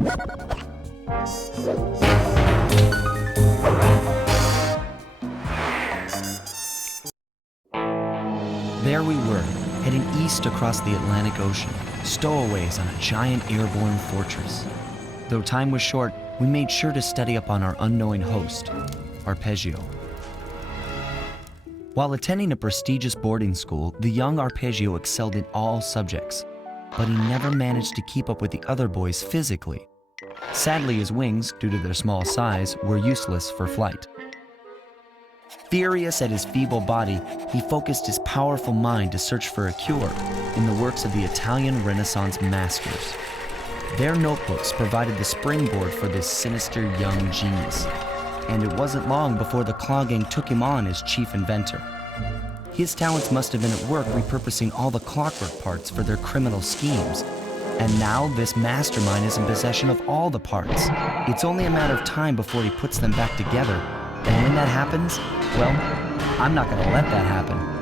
There we were, heading east across the Atlantic Ocean, stowaways on a giant airborne fortress. Though time was short, we made sure to study up on our unknowing host, Arpeggio. While attending a prestigious boarding school, the young Arpeggio excelled in all subjects, but he never managed to keep up with the other boys physically. Sadly, his wings, due to their small size, were useless for flight. Furious at his feeble body, he focused his powerful mind to search for a cure in the works of the Italian Renaissance masters. Their notebooks provided the springboard for this sinister young genius, and it wasn't long before the Klaww Gang took him on as chief inventor. His talents must have been at work repurposing all the Clockwerk parts for their criminal schemes, and now this mastermind is in possession of all the parts. It's only a matter of time before he puts them back together, and when that happens, well, I'm not gonna let that happen.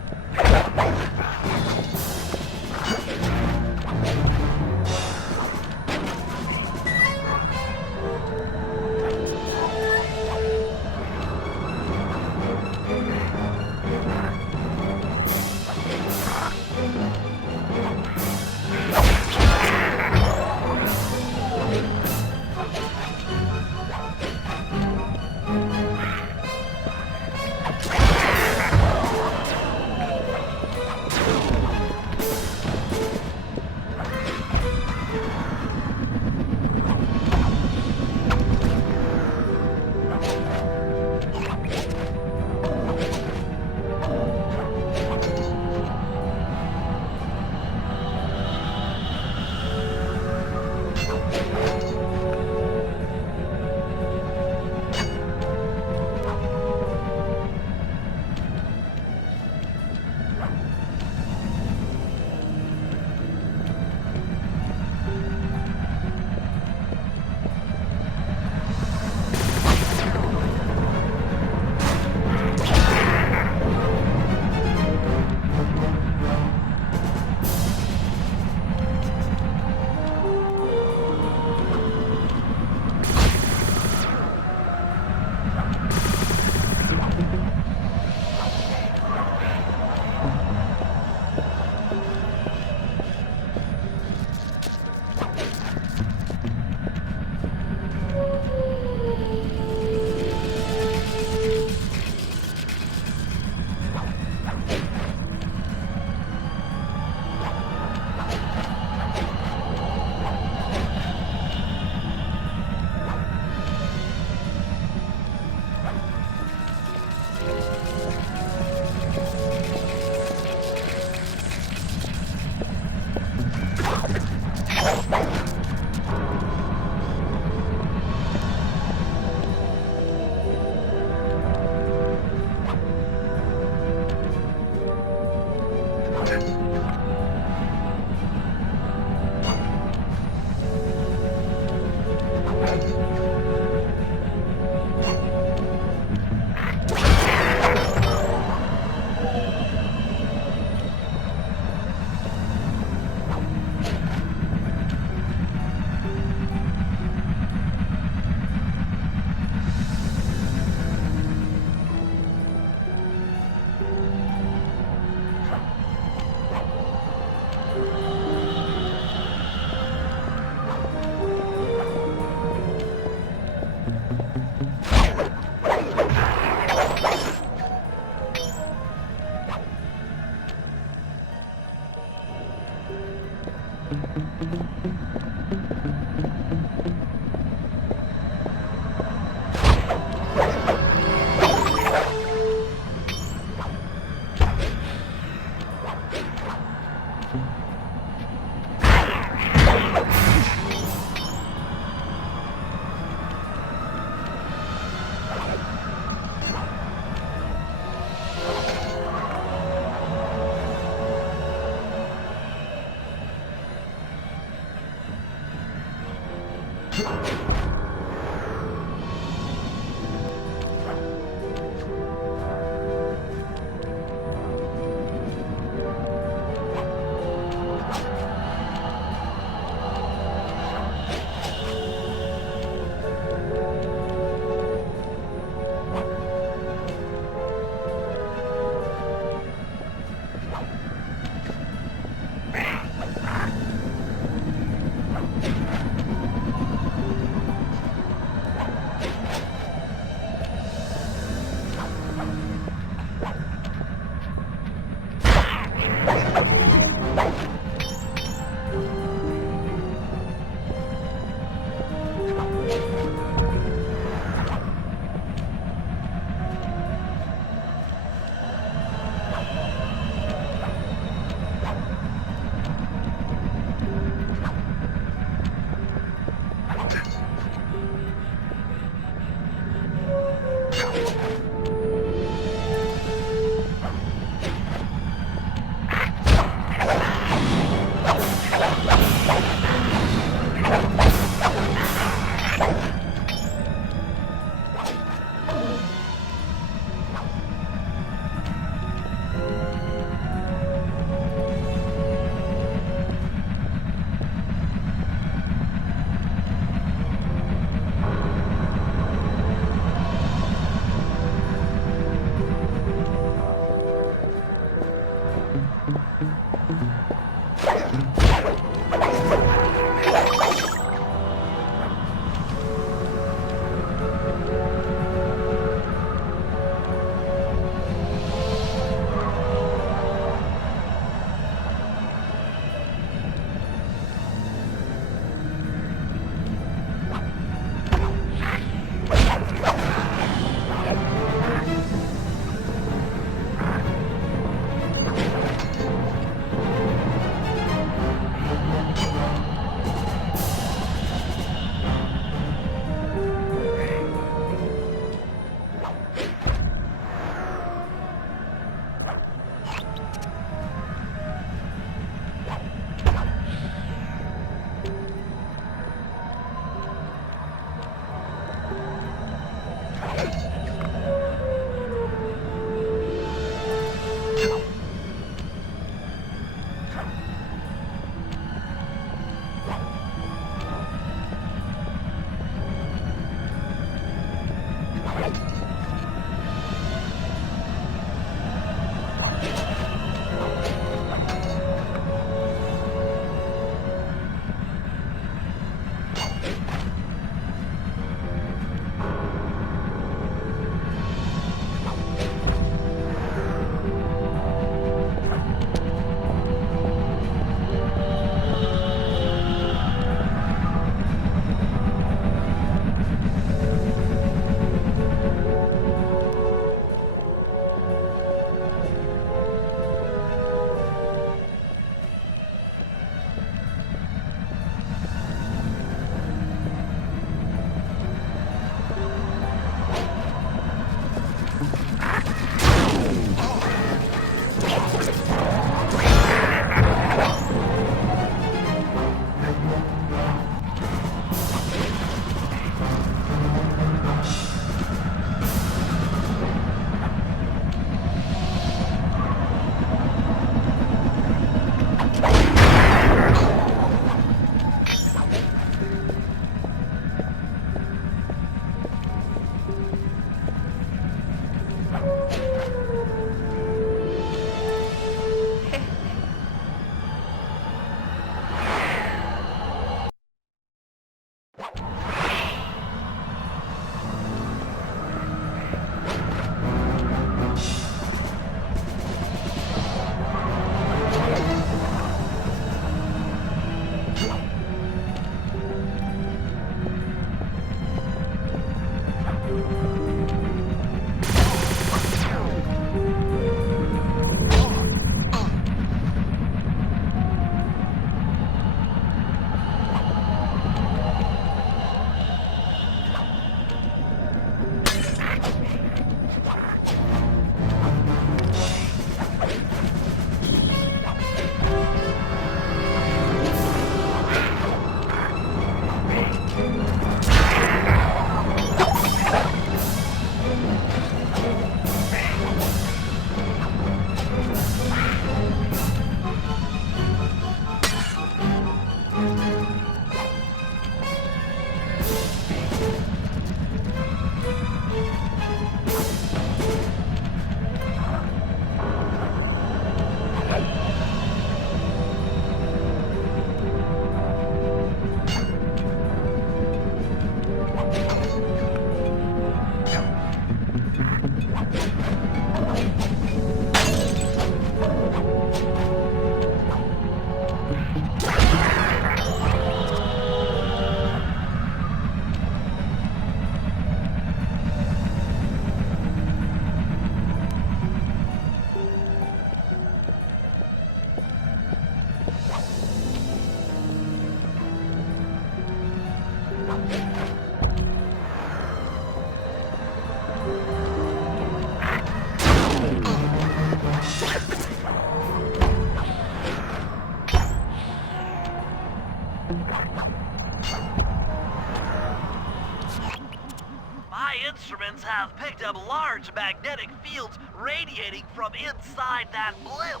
My instruments have picked up large magnetic fields radiating from inside that blimp.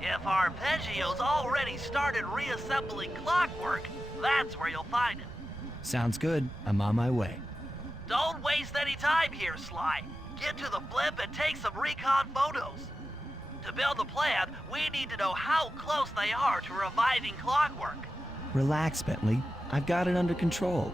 If Arpeggio's already started reassembling Clockwerk, that's where you'll find it. Sounds good. I'm on my way. Don't waste any time here, Sly. Get to the blimp and take some recon photos. To build the plan, we need to know how close they are to reviving Clockwerk. Relax, Bentley. I've got it under control.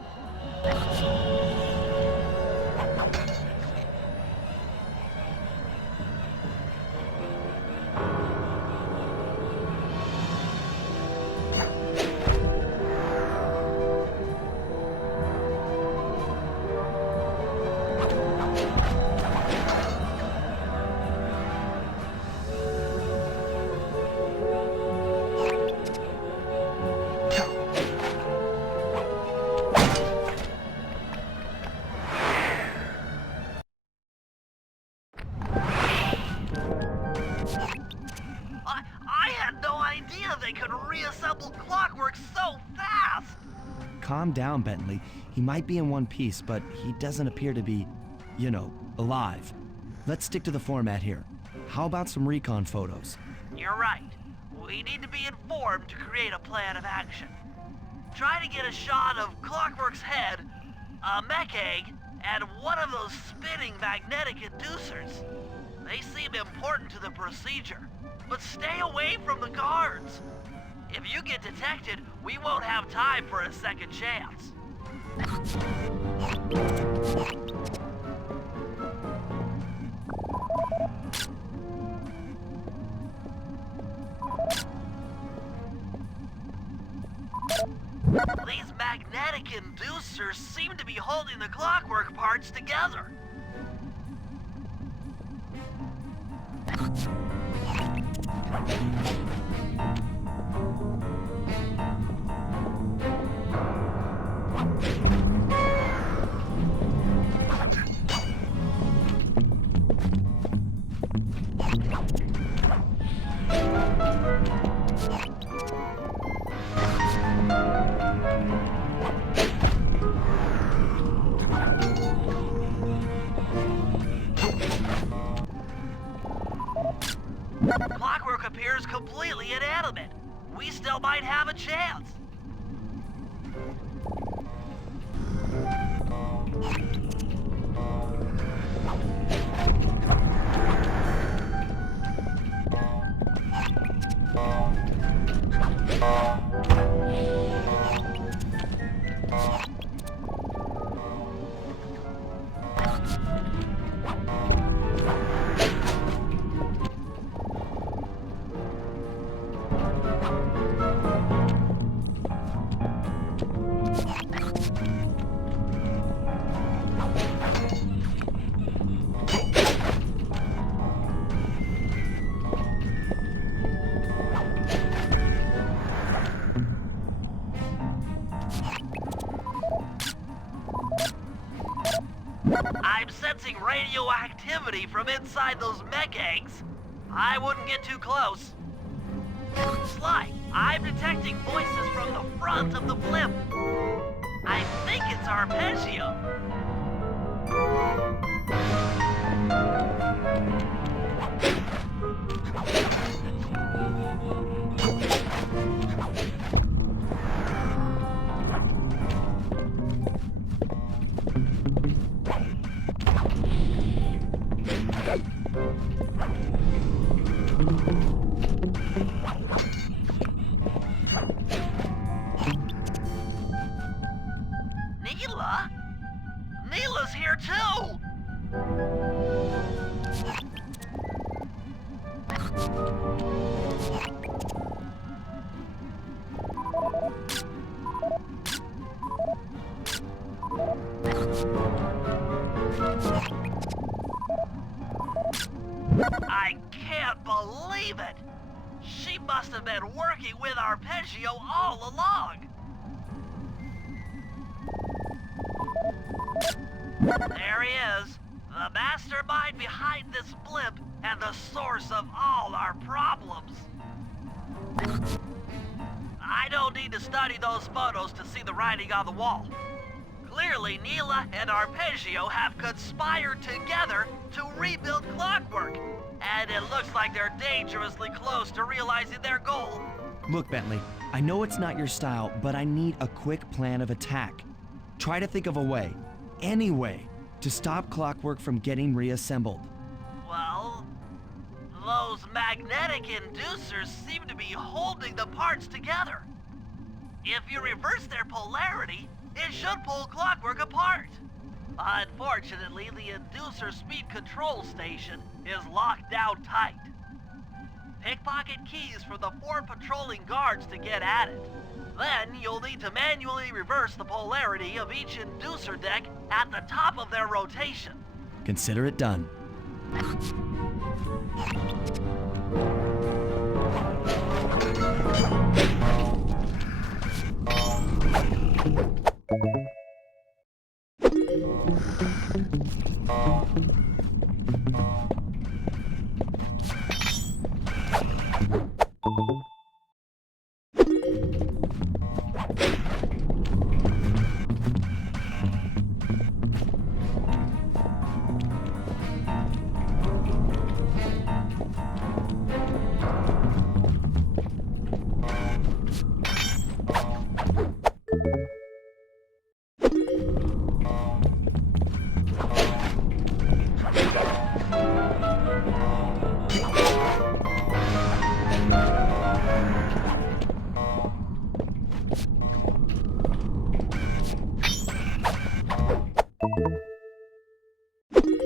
They could reassemble Clockwerk so fast! Calm down, Bentley. He might be in one piece, but he doesn't appear to be, you know, alive. Let's stick to the format here. How about some recon photos? You're right. We need to be informed to create a plan of action. Try to get a shot of Clockwerk's head, a mech egg, and one of those spinning magnetic inducers. They seem important to the procedure, but stay away from the guards. If you get detected, we won't have time for a second chance. These magnetic inducers seem to be holding the Clockwerk parts together. Clockwerk appears completely inanimate. We still might have a chance. I'm sensing radioactivity from inside those mech eggs. I wouldn't get too close. Sly, I'm detecting voices from the front of the blimp. I think it's Arpeggio. Neyla? Neyla's here too! I can't believe it! She must have been working with Arpeggio all along! There he is, the mastermind behind this blimp and the source of all our problems. I don't need to study those photos to see the writing on the wall. Clearly, Neyla and Arpeggio have conspired together to rebuild Clockwerk, and it looks like they're dangerously close to realizing their goal. Look, Bentley, I know it's not your style, but I need a quick plan of attack. Try to think of a way, any way, to stop Clockwerk from getting reassembled. Well, those magnetic inducers seem to be holding the parts together. If you reverse their polarity, it should pull Clockwerk apart. Unfortunately, the inducer speed control station is locked down tight. Pickpocket keys for the 4 patrolling guards to get at it. Then you'll need to manually reverse the polarity of each inducer deck at the top of their rotation. Consider it done.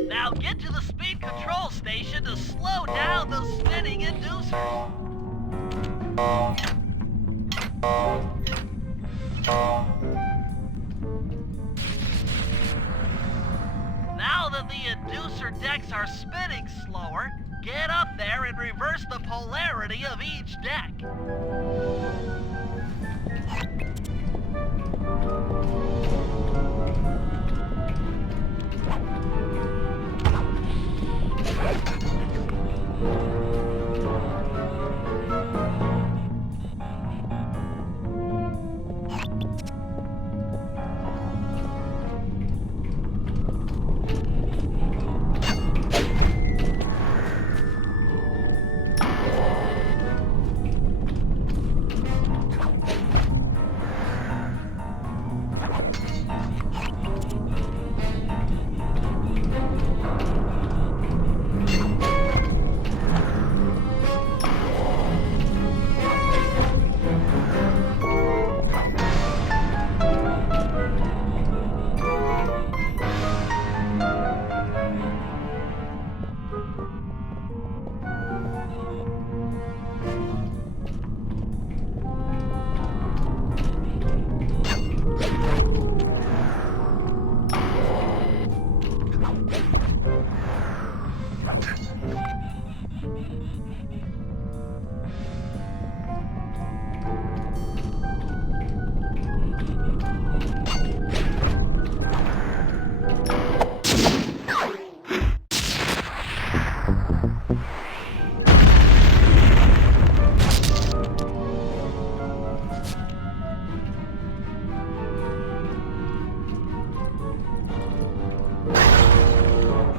Now get to the speed control station to slow down the spinning inducers. Now that the inducer decks are spinning slower, get up there and reverse the polarity of each deck.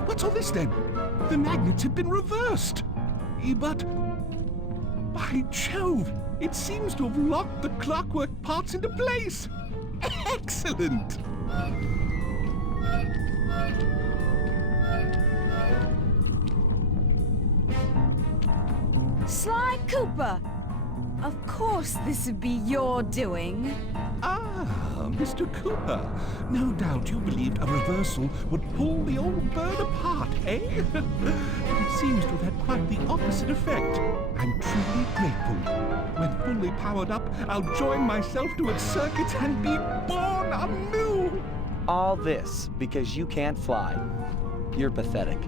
What's all this then? The magnets have been reversed. But, by Jove, it seems to have locked the clockwork parts into place. Excellent! Sly Cooper! Of course this would be your doing. Ah, Mr. Cooper. No doubt you believed a reversal would pull the old bird apart, eh? But it seems to have had quite the opposite effect. I'm truly grateful. When fully powered up, I'll join myself to its circuits and be born anew! All this because you can't fly. You're pathetic.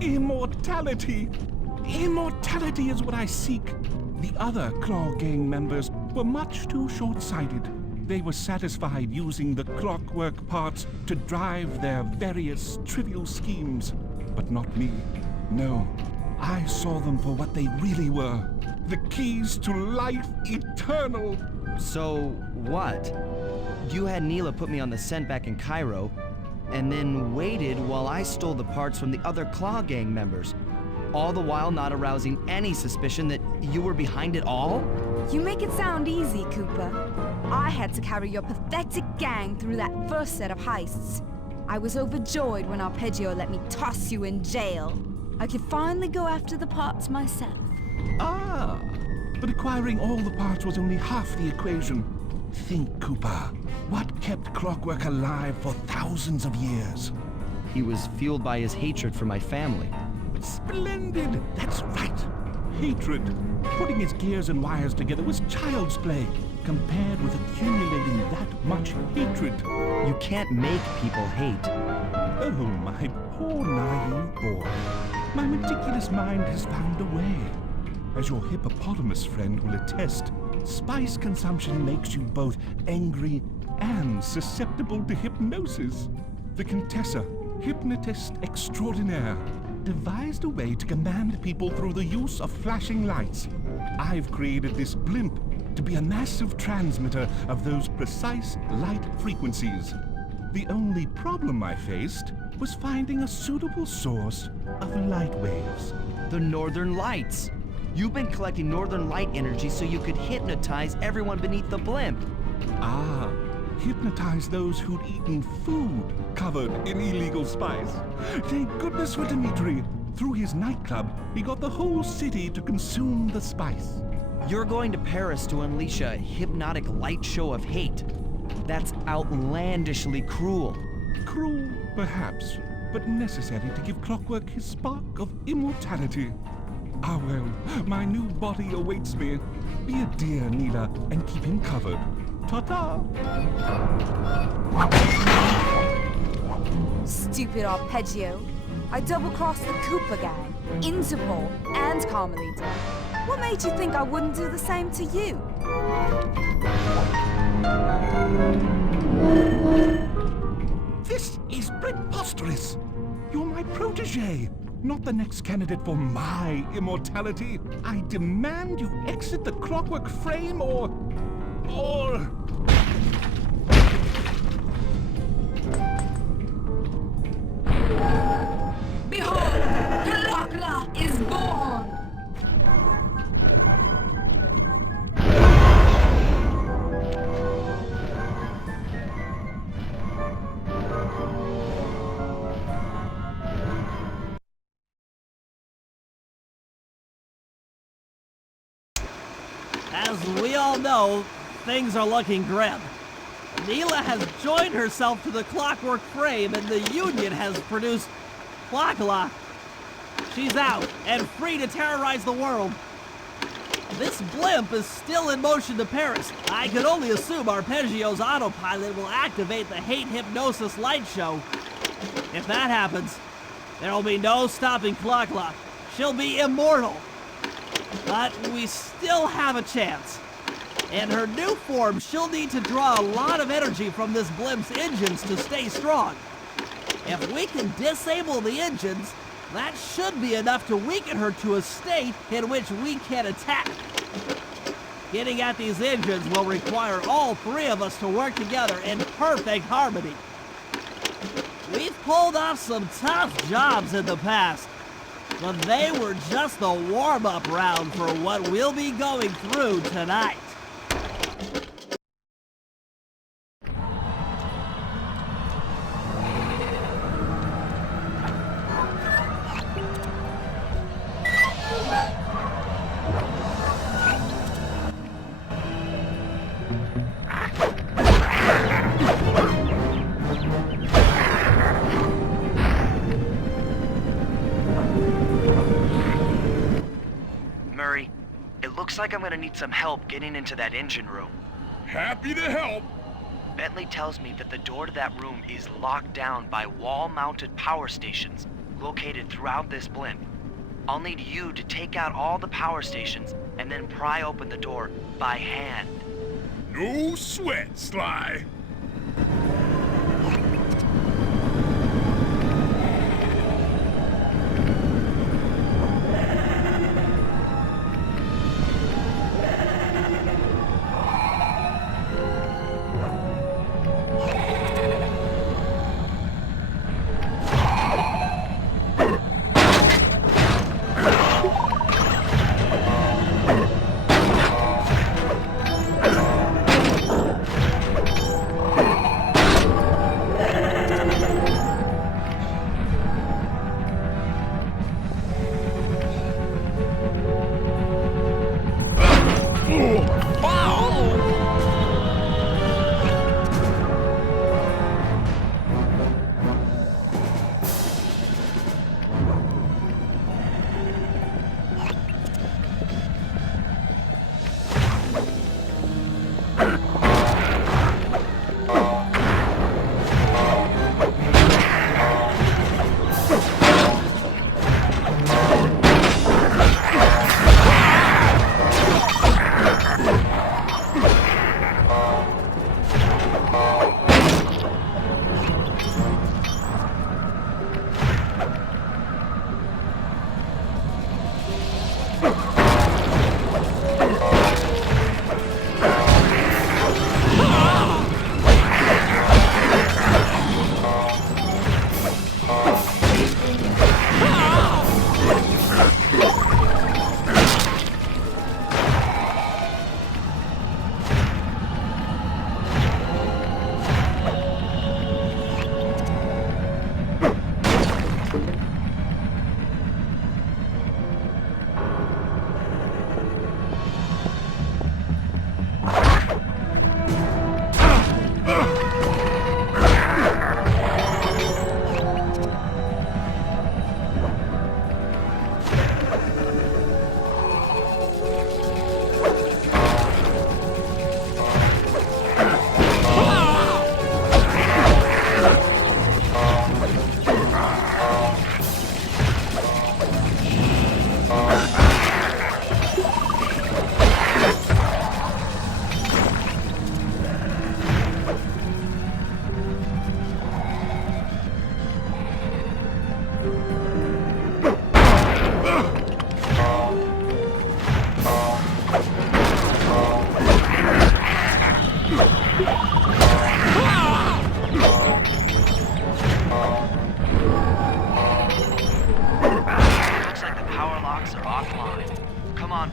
Immortality! Immortality is what I seek. The other Klaww Gang members were much too short-sighted. They were satisfied using the Clockwerk parts to drive their various trivial schemes. But not me. No, I saw them for what they really were. The keys to life eternal. So, what? You had Neyla put me on the scent back in Cairo, and then waited while I stole the parts from the other Klaww Gang members, all the while not arousing any suspicion that you were behind it all? You make it sound easy, Cooper. I had to carry your pathetic gang through that first set of heists. I was overjoyed when Arpeggio let me toss you in jail. I could finally go after the parts myself. Ah, but acquiring all the parts was only half the equation. Think, Cooper. What kept Clockwerk alive for thousands of years? He was fueled by his hatred for my family. Splendid! That's right. Hatred. Putting his gears and wires together was child's play, compared with accumulating that much hatred. You can't make people hate. Oh, my poor naive boy. My meticulous mind has found a way. As your hippopotamus friend will attest, spice consumption makes you both angry and susceptible to hypnosis. The Contessa, hypnotist extraordinaire, devised a way to command people through the use of flashing lights. I've created this blimp to be a massive transmitter of those precise light frequencies. The only problem I faced was finding a suitable source of light waves. The Northern Lights. You've been collecting Northern Light energy so you could hypnotize everyone beneath the blimp. Ah, hypnotize those who'd eaten food covered in illegal spice. Thank goodness for Dimitri. Through his nightclub, he got the whole city to consume the spice. You're going to Paris to unleash a hypnotic light show of hate. That's outlandishly cruel. Cruel, perhaps, but necessary to give Clockwerk his spark of immortality. Ah well, my new body awaits me. Be a dear, Neyla, and keep him covered. Ta-ta! Stupid Arpeggio. I double-crossed the Cooper Gang, Interpol, and Carmelita. What made you think I wouldn't do the same to you? This is preposterous! You're my protege, not the next candidate for my immortality. I demand you exit the Clockwerk frame or... Behold, Klaww is born! As we all know, things are looking grim. Neyla has joined herself to the Clockwerk frame and the Union has produced Klaww. She's out and free to terrorize the world. This blimp is still in motion to Paris. I can only assume Arpeggio's autopilot will activate the hate hypnosis light show. If that happens, there will be no stopping Klaww. She'll be immortal. But we still have a chance. In her new form, she'll need to draw a lot of energy from this blimp's engines to stay strong. If we can disable the engines, that should be enough to weaken her to a state in which we can attack. Getting at these engines will require all three of us to work together in perfect harmony. We've pulled off some tough jobs in the past, but they were just the warm-up round for what we'll be going through tonight. Murray, it looks like I'm gonna need some help getting into that engine room. Happy to help. Bentley tells me that the door to that room is locked down by wall-mounted power stations located throughout this blimp. I'll need you to take out all the power stations and then pry open the door by hand. No sweat, Sly.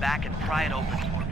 back and pry it open for me.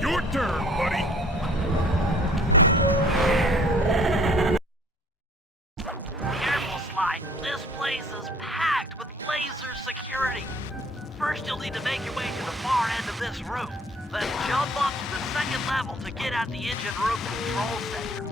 Your turn, buddy. Careful, Sly. This place is packed with laser security. First, you'll need to make your way to the far end of this room. Then jump up to the second level to get at the engine room control center.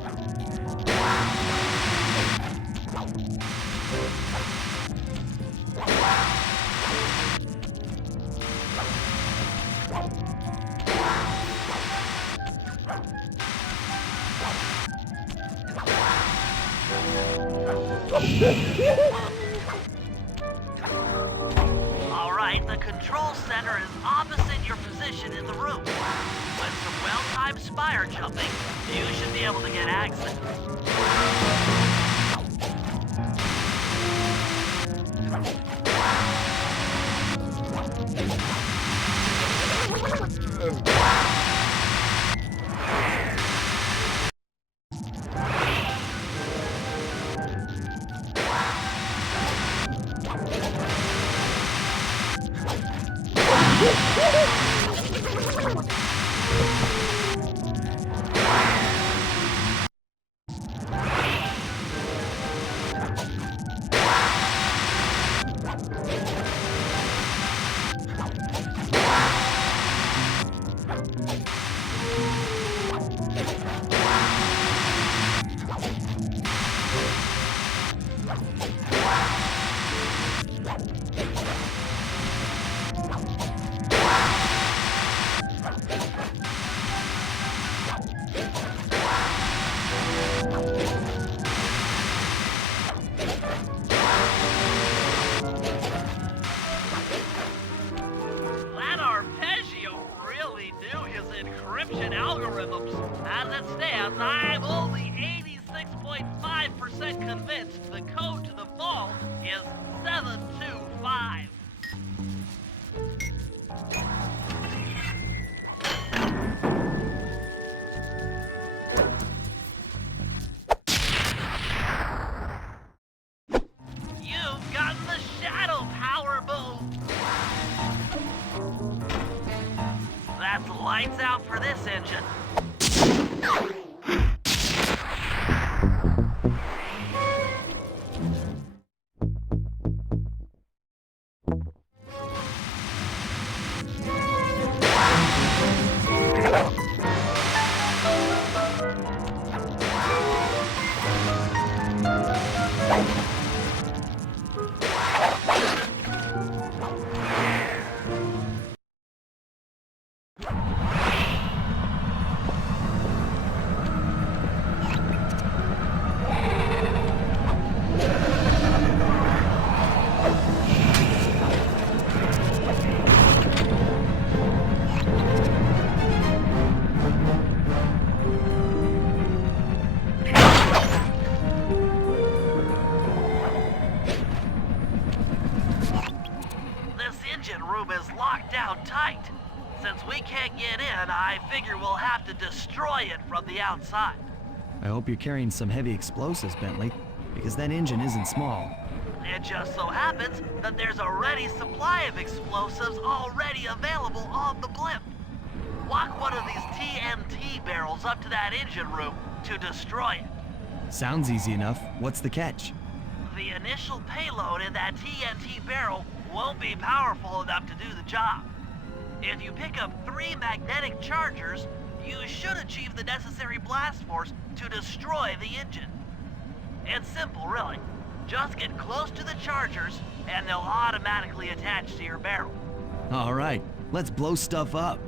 Alright, the control center is opposite your position in the room. With some well-timed spire jumping, you should be able to get access. That arpeggio really knew his encryption algorithms. As it stands, I'm only 86.5% convinced the code to the vault is 725. You've gotten the shadow power move. That's lights out for this engine. Room is locked down tight. Since we can't get in, I figure we'll have to destroy it from the outside. I hope you're carrying some heavy explosives, Bentley, because that engine isn't small. It just so happens that there's a ready supply of explosives already available on the blimp. Walk one of these TNT barrels up to that engine room to destroy it. Sounds easy enough. What's the catch? The initial payload in that TNT barrel won't be powerful enough to do the job. If you pick up 3 magnetic chargers, you should achieve the necessary blast force to destroy the engine. It's simple, really. Just get close to the chargers, and they'll automatically attach to your barrel. All right, let's blow stuff up.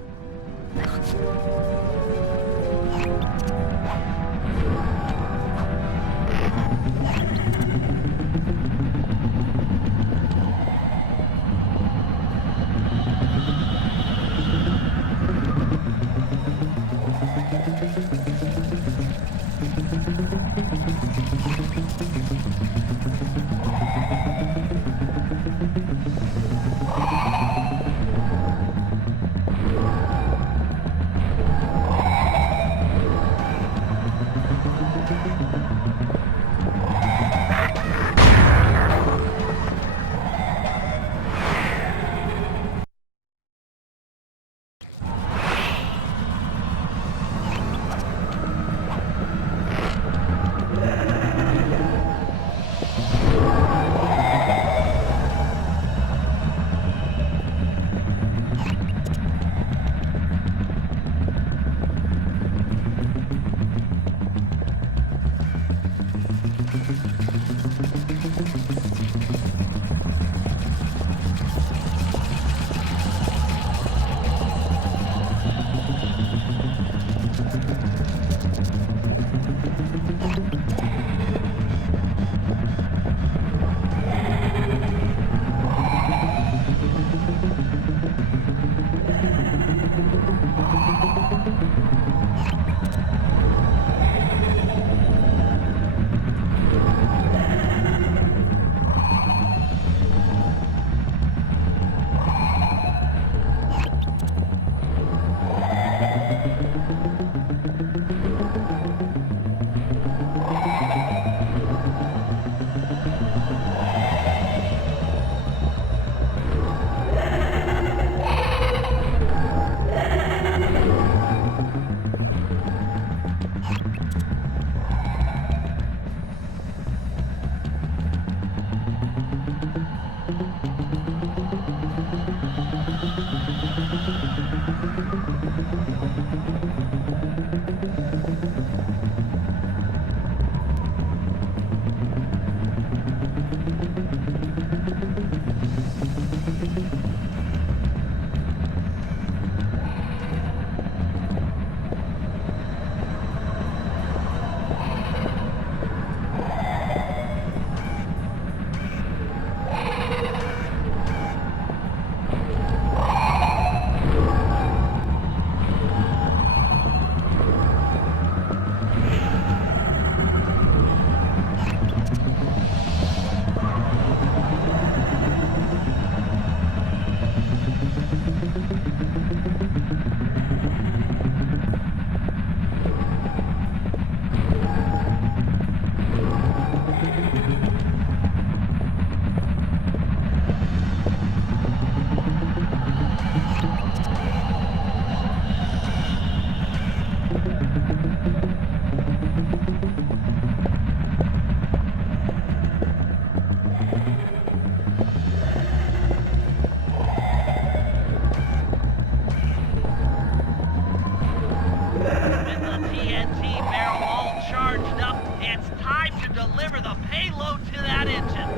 payload to that engine.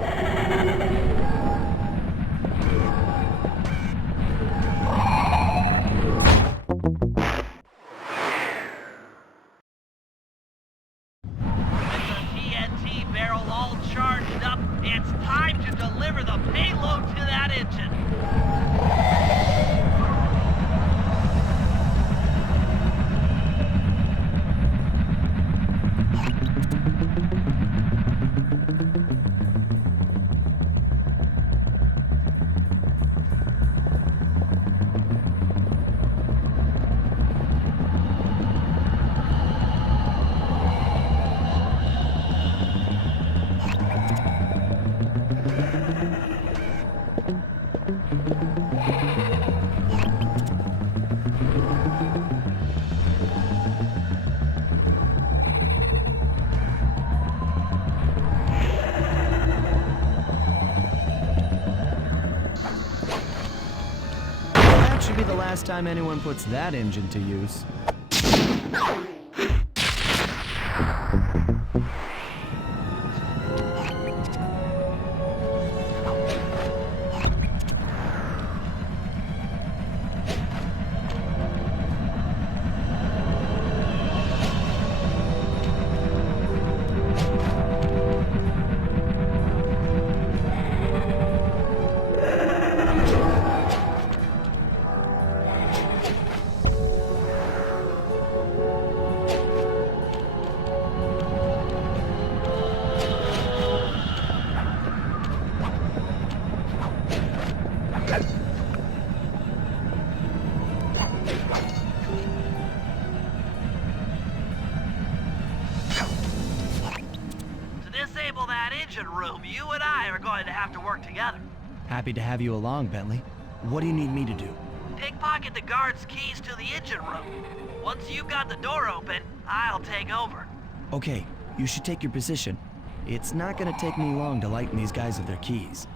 With the TNT barrel all charged up, it's time to deliver the payload to that engine. That should be the last time anyone puts that engine to use. Room, you and I are going to have to work together. Happy to have you along, Bentley. What do you need me to do? Pickpocket the guard's keys to the engine room. Once you've got the door open, I'll take over. Okay, you should take your position. It's not gonna take me long to lighten these guys of their keys.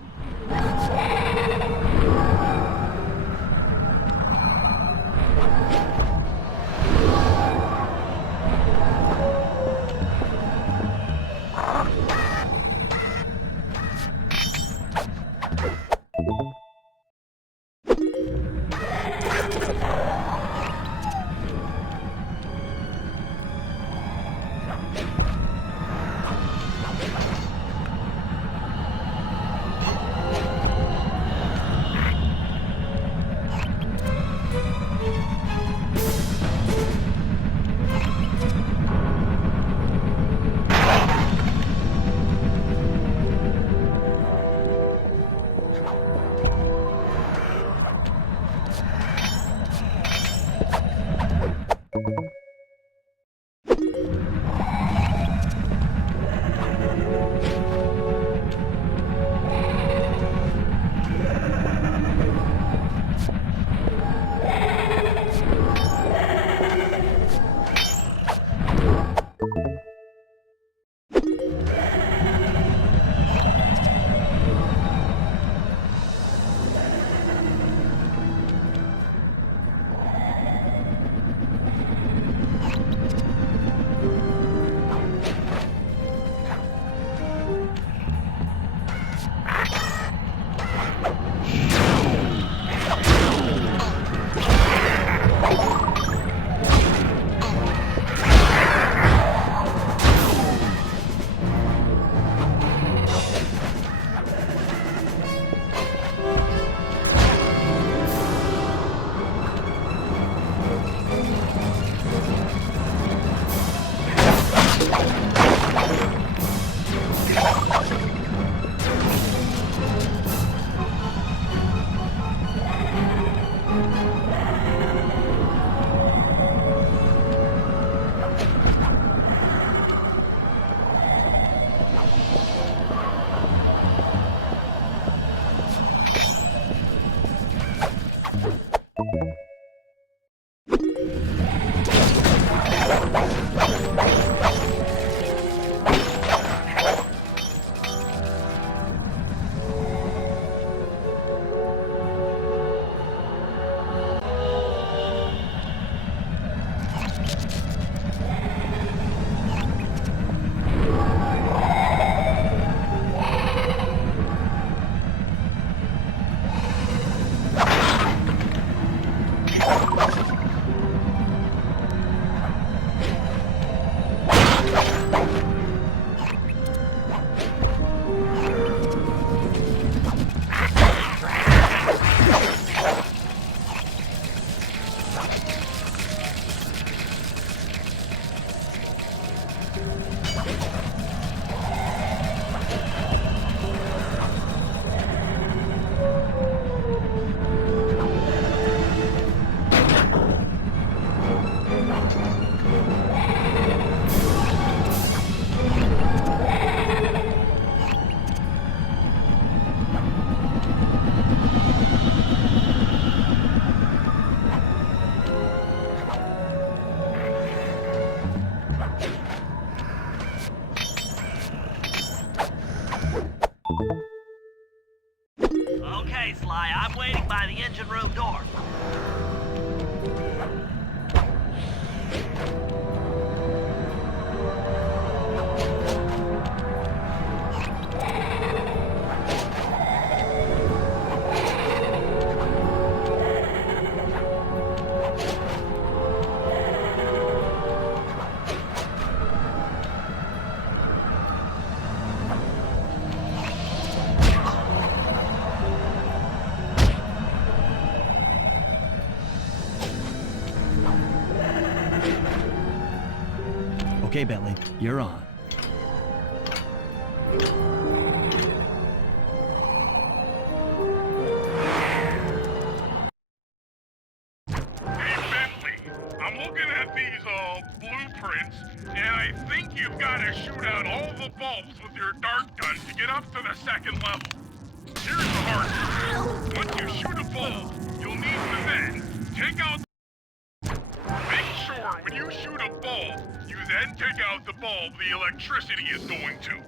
Okay, Sly, I'm waiting by the engine room door. Okay, Bentley, you're on. Hey, Bentley, I'm looking at these, blueprints, and I think you've got to shoot out all the bulbs with your dart gun to get up to the second level. Here's the hard part. Once you shoot a bulb, you'll need to then take out... Make sure when you shoot a bulb, you then take out the bulb the electricity is going to.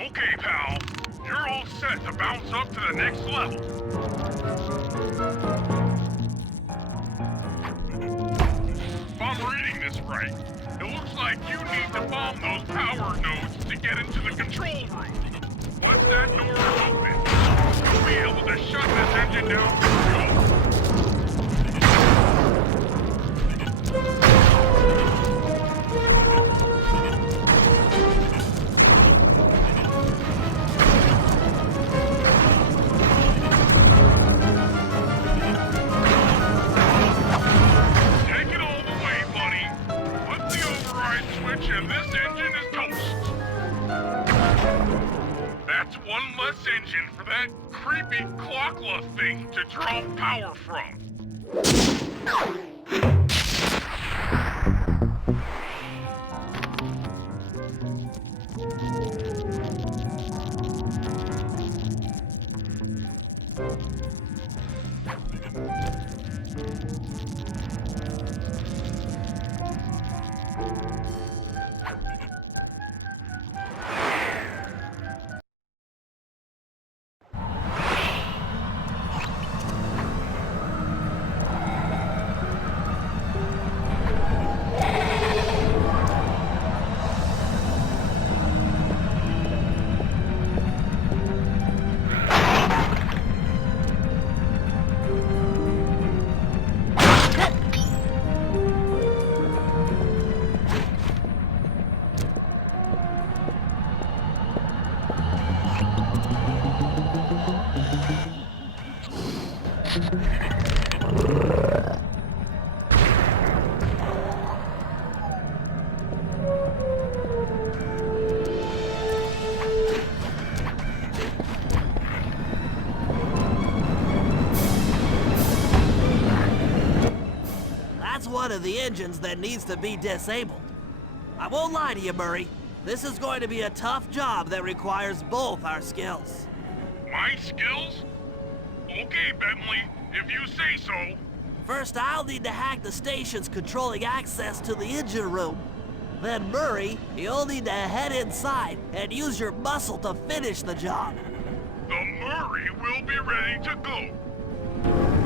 Okay, pal. You're all set to bounce up to the next level. If I'm reading this right, it looks like you need to bomb those power nodes to get into the control room. Once that door is open, you'll be able to shut this engine down for good. Take it all the way, buddy. Flip the override switch and this engine is toast. That's one less engine for that creepy Clockwerk thing to draw power from. one of the engines that needs to be disabled. I won't lie to you, Murray. This is going to be a tough job that requires both our skills. My skills? Okay, Bentley, if you say so. First, I'll need to hack the stations controlling access to the engine room. Then, Murray, you'll need to head inside and use your muscle to finish the job. The Murray will be ready to go.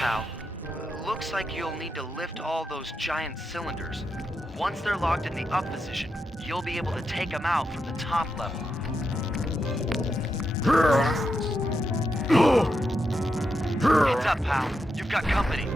pal. Looks like you'll need to lift all those giant cylinders. Once they're locked in the up position, you'll be able to take them out from the top level. Heads up, pal. You've got company.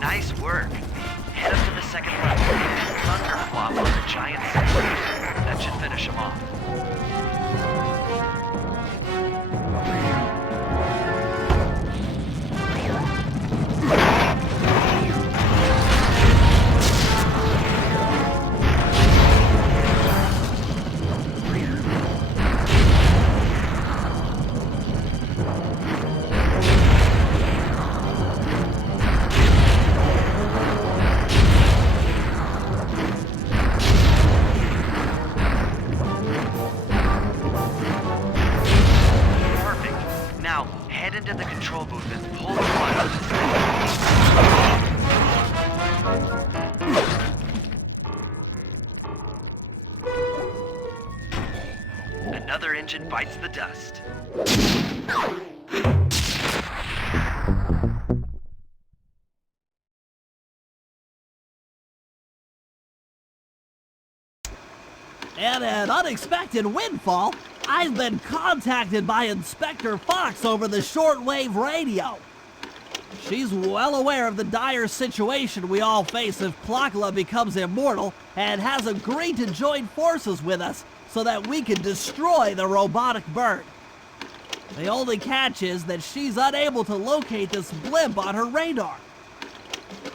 Nice work. Head up to the second level. Thunderclop on the giant cylinders. That should finish him off. Into the control booth and pull the plug on this thing. Another engine bites the dust. And an unexpected windfall, I've been contacted by Inspector Fox over the shortwave radio. She's well aware of the dire situation we all face if Klaww becomes immortal and has agreed to join forces with us so that we can destroy the robotic bird. The only catch is that she's unable to locate this blimp on her radar.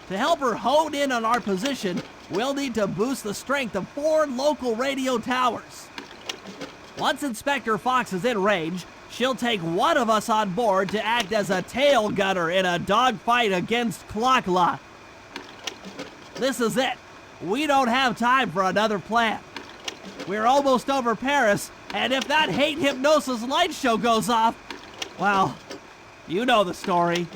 To help her hone in on our position, we'll need to boost the strength of 4 local radio towers. Once Inspector Fox is in range, she'll take one of us on board to act as a tail gunner in a dogfight against Klaww. This is it. We don't have time for another plan. We're almost over Paris, and if that hate hypnosis light show goes off, well, you know the story.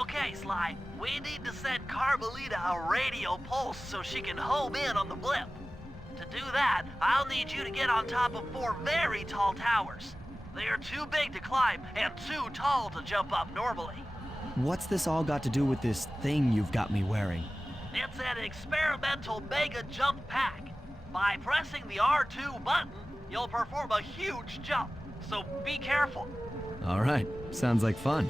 Okay, Sly, we need to send Carmelita a radio pulse so she can home in on the blimp. To do that, I'll need you to get on top of 4 very tall towers. They are too big to climb and too tall to jump up normally. What's this all got to do with this thing you've got me wearing? It's an experimental mega jump pack. By pressing the R2 button, you'll perform a huge jump, so be careful. All right, sounds like fun.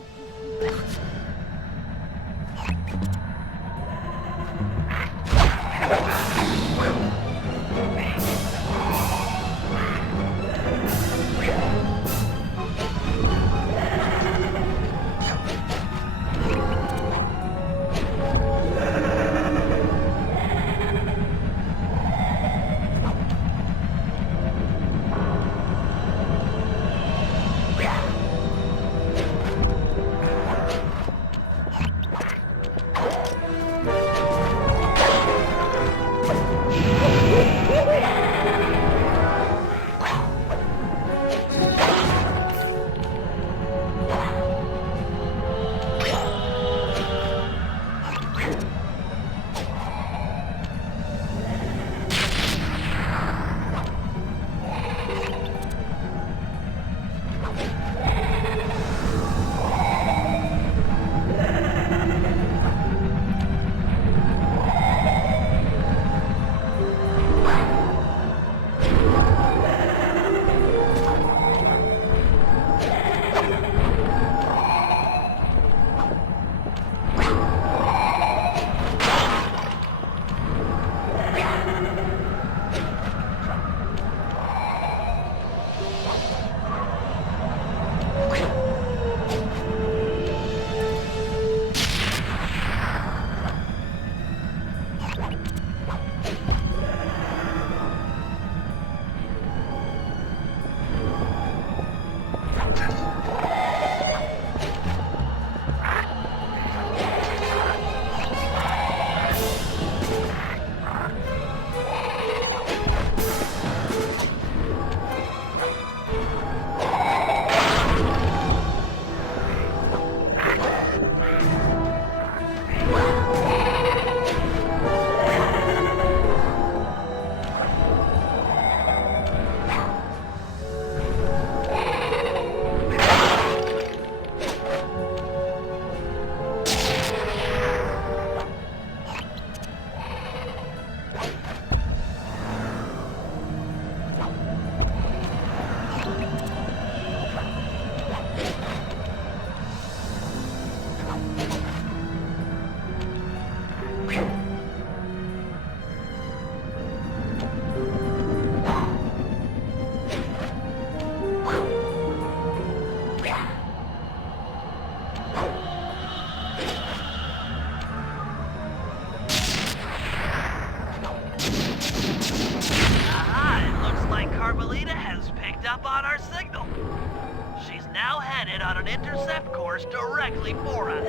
Carmelita has picked up on our signal. She's now headed on an intercept course directly for us.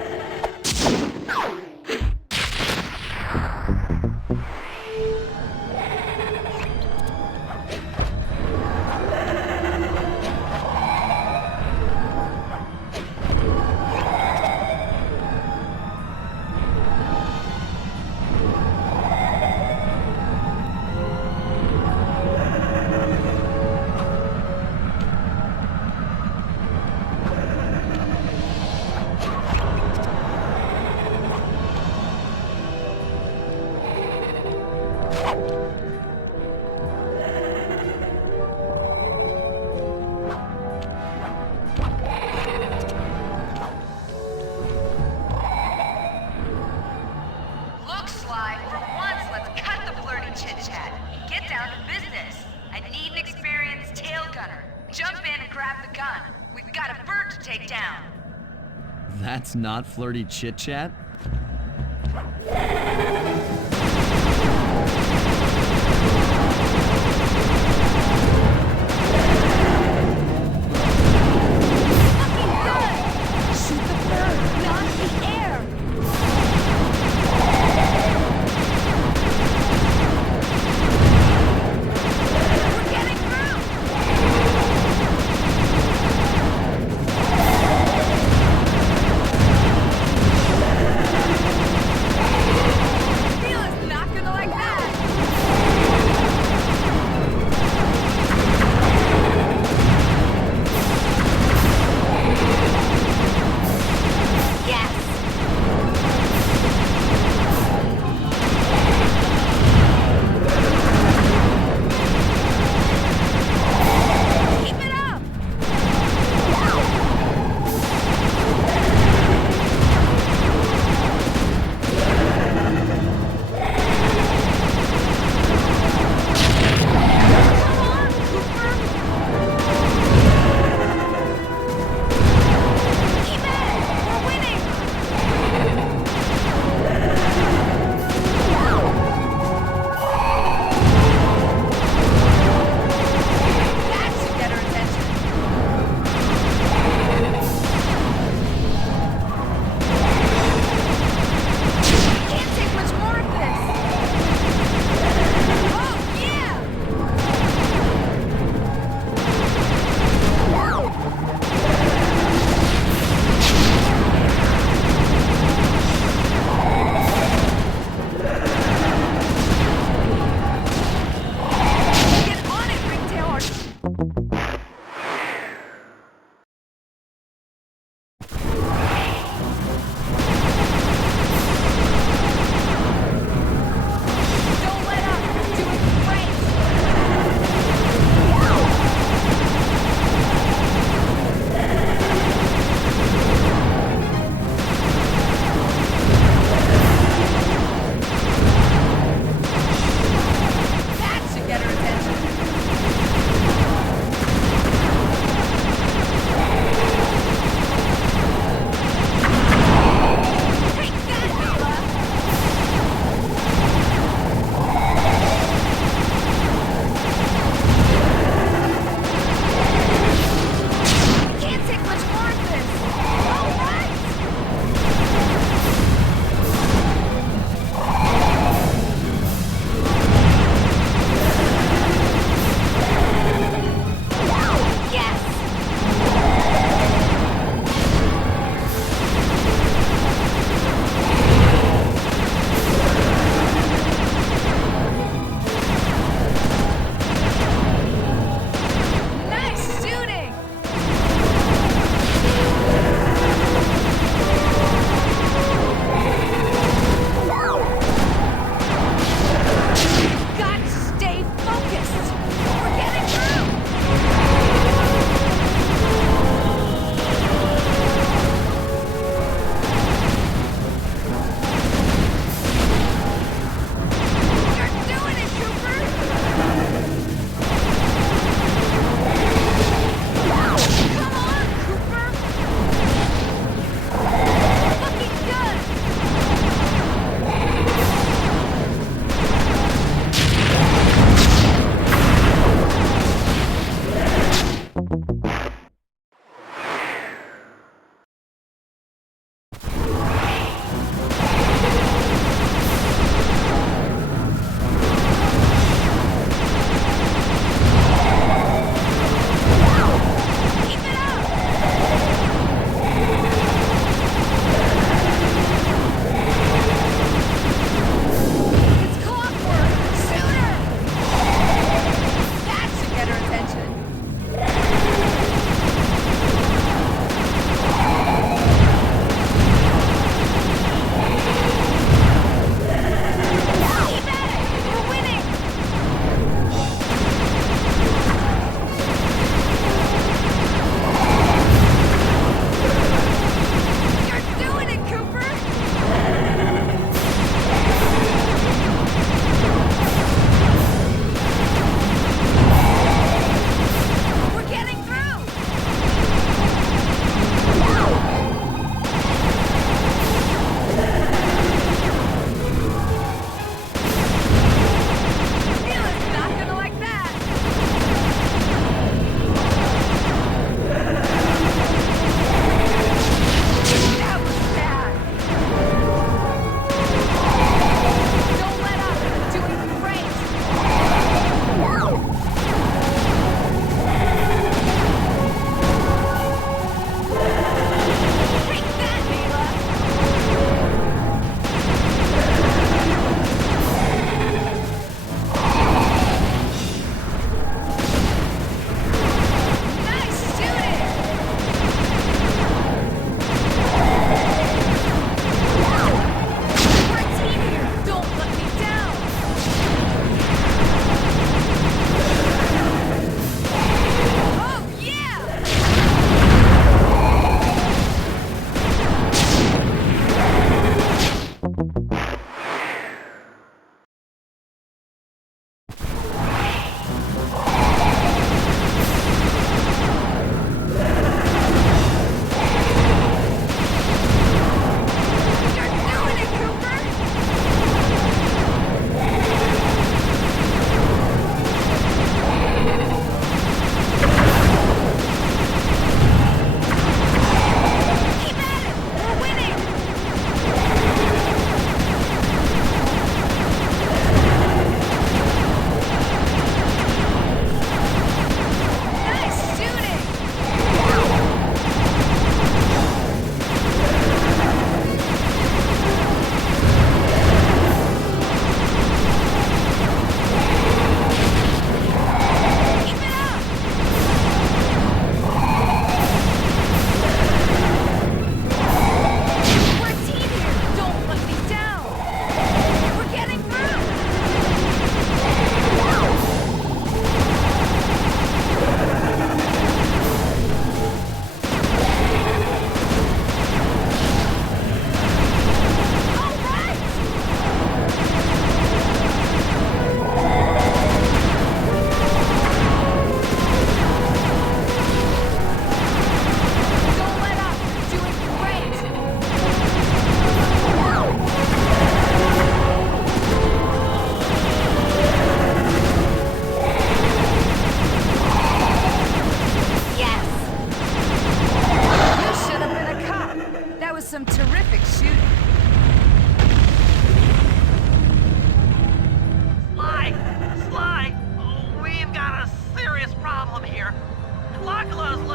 Look, Sly, for once, let's cut the flirty chit-chat. Get down to business. I need an experienced tail gunner. Jump in and grab the gun. We've got a bird to take down. That's not flirty chit-chat? Shoot the bird! Not in the air! We're getting through!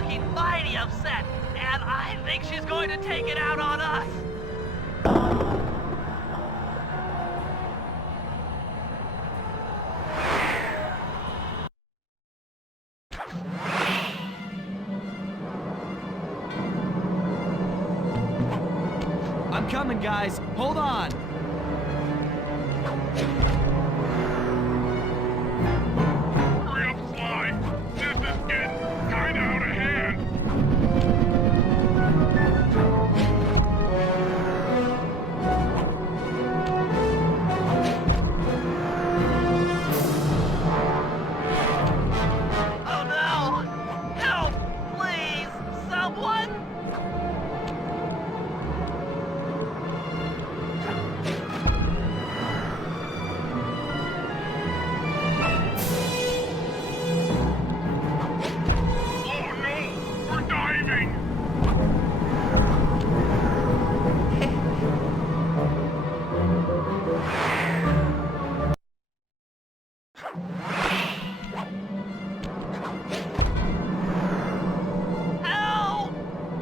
looking mighty upset, and I think she's going to take it out on us. I'm coming, guys. Hold on. Hurry up, Sly. This is getting kinda out of hand. Oh no! Help! Please! Someone! Oh no! We're diving! Help!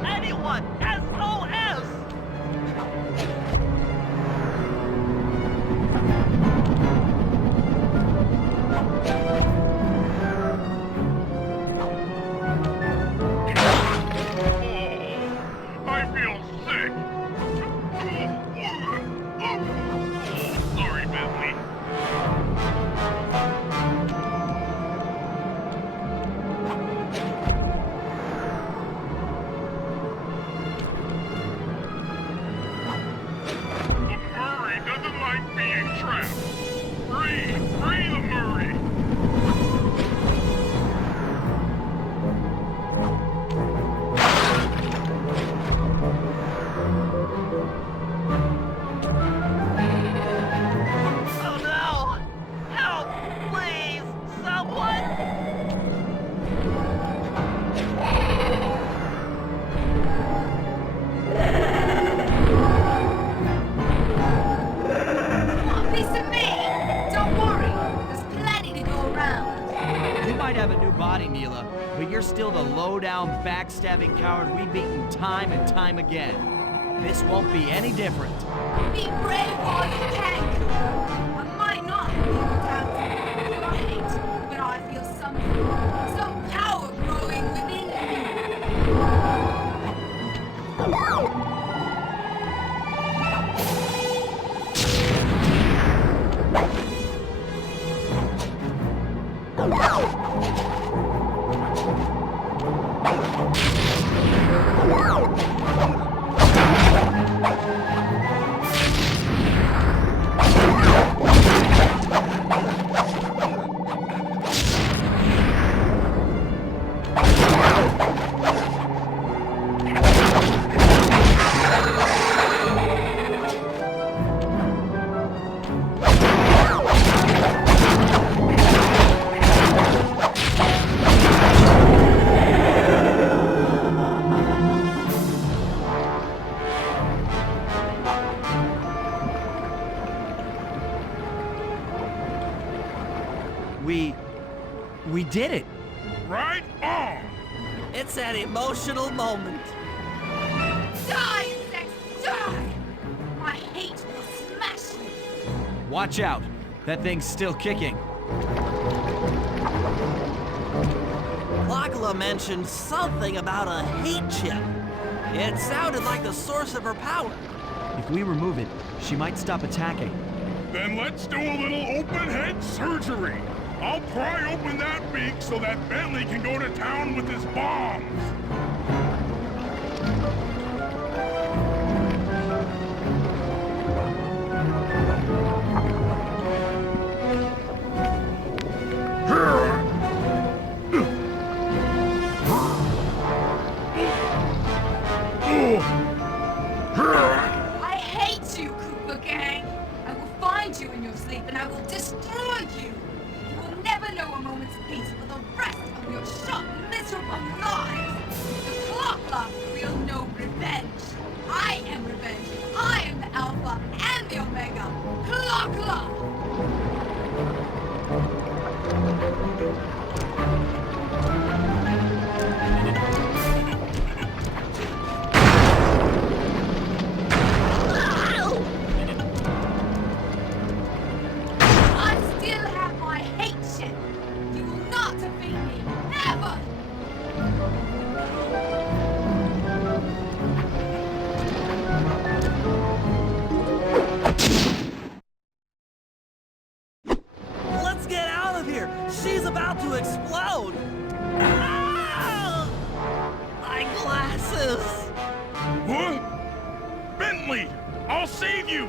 Anyone! SOS! I feel sick. Sorry, Bentley. The Murray doesn't like being trapped. Free the Murray. Oh no! Help! Please! Someone! Want a piece of me? Don't worry, there's plenty to go around. You might have a new body, Neyla, but you're still the low-down, backstabbing coward we've beaten time and time again. This won't be any different. Be brave all you can, Cooper. I might not have been without your hate, but I feel something, some power growing within me. We did it! Right on! It's an emotional moment. Die, insects, die! My hate will smash you. Watch out! That thing's still kicking. Klaww mentioned something about a hate chip. It sounded like the source of her power. If we remove it, she might stop attacking. Then let's do a little open head surgery. I'll pry open that beak so that Bentley can go to town with his bombs. I hate you, Cooper Gang. I will find you in your sleep and I will destroy you. You will never know a moment's peace for the rest of your short, miserable lives. The Clockwerk will know revenge. I am revenge. I am the Alpha and the Omega. Klaww! She's about to explode! Ah! My glasses! What? Bentley! I'll save you!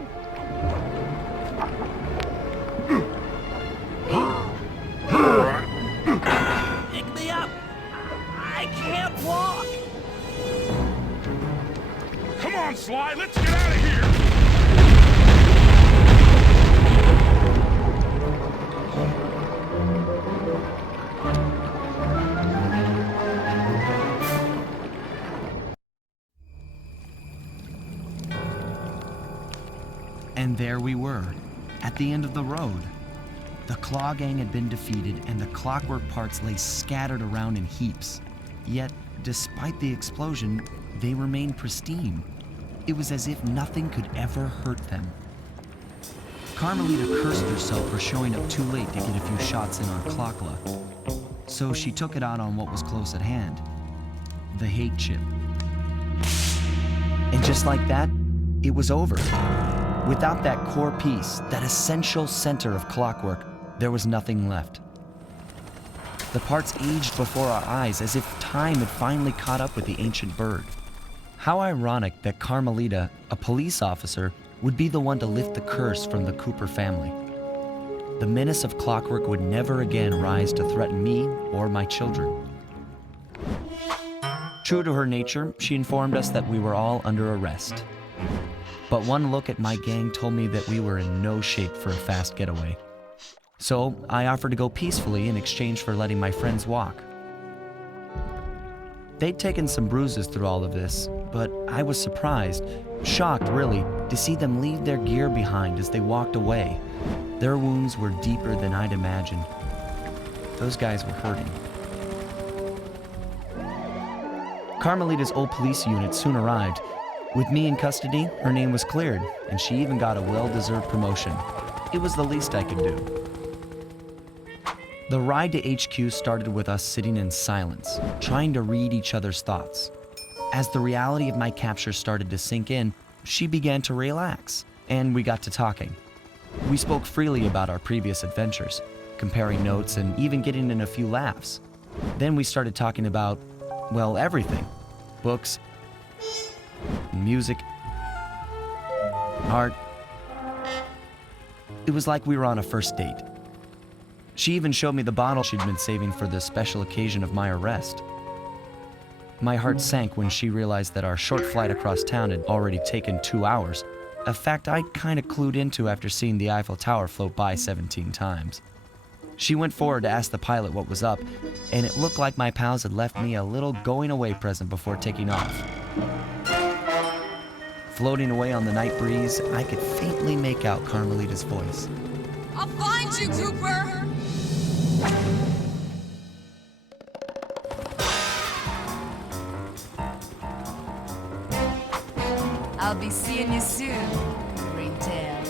Pick me up! I can't walk! Come on, Sly, let's get out of here! And there we were, at the end of the road. The Klaww Gang had been defeated and the Clockwerk parts lay scattered around in heaps. Yet, despite the explosion, they remained pristine. It was as if nothing could ever hurt them. Carmelita cursed herself for showing up too late to get a few shots in on Clockwerk. So she took it out on what was close at hand, the hate chip. And just like that, it was over. Without that core piece, that essential center of Clockwerk, there was nothing left. The parts aged before our eyes as if time had finally caught up with the ancient bird. How ironic that Carmelita, a police officer, would be the one to lift the curse from the Cooper family. The menace of Clockwerk would never again rise to threaten me or my children. True to her nature, she informed us that we were all under arrest. But one look at my gang told me that we were in no shape for a fast getaway. So I offered to go peacefully in exchange for letting my friends walk. They'd taken some bruises through all of this, but I was surprised, shocked really, to see them leave their gear behind as they walked away. Their wounds were deeper than I'd imagined. Those guys were hurting. Carmelita's old police unit soon arrived. With me in custody, her name was cleared, and she even got a well-deserved promotion. It was the least I could do. The ride to HQ started with us sitting in silence, trying to read each other's thoughts. As the reality of my capture started to sink in, she began to relax, and we got to talking. We spoke freely about our previous adventures, comparing notes and even getting in a few laughs. Then we started talking about, well, everything. Books, music, art. It was like we were on a first date. She even showed me the bottle she'd been saving for the special occasion of my arrest. My heart sank when she realized that our short flight across town had already taken 2 hours, a fact I'd kind of clued into after seeing the Eiffel Tower float by 17 times. She went forward to ask the pilot what was up, and it looked like my pals had left me a little going-away present before taking off. Floating away on the night breeze, I could faintly make out Carmelita's voice. I'll find you, Cooper! I'll be seeing you soon, Ringtail.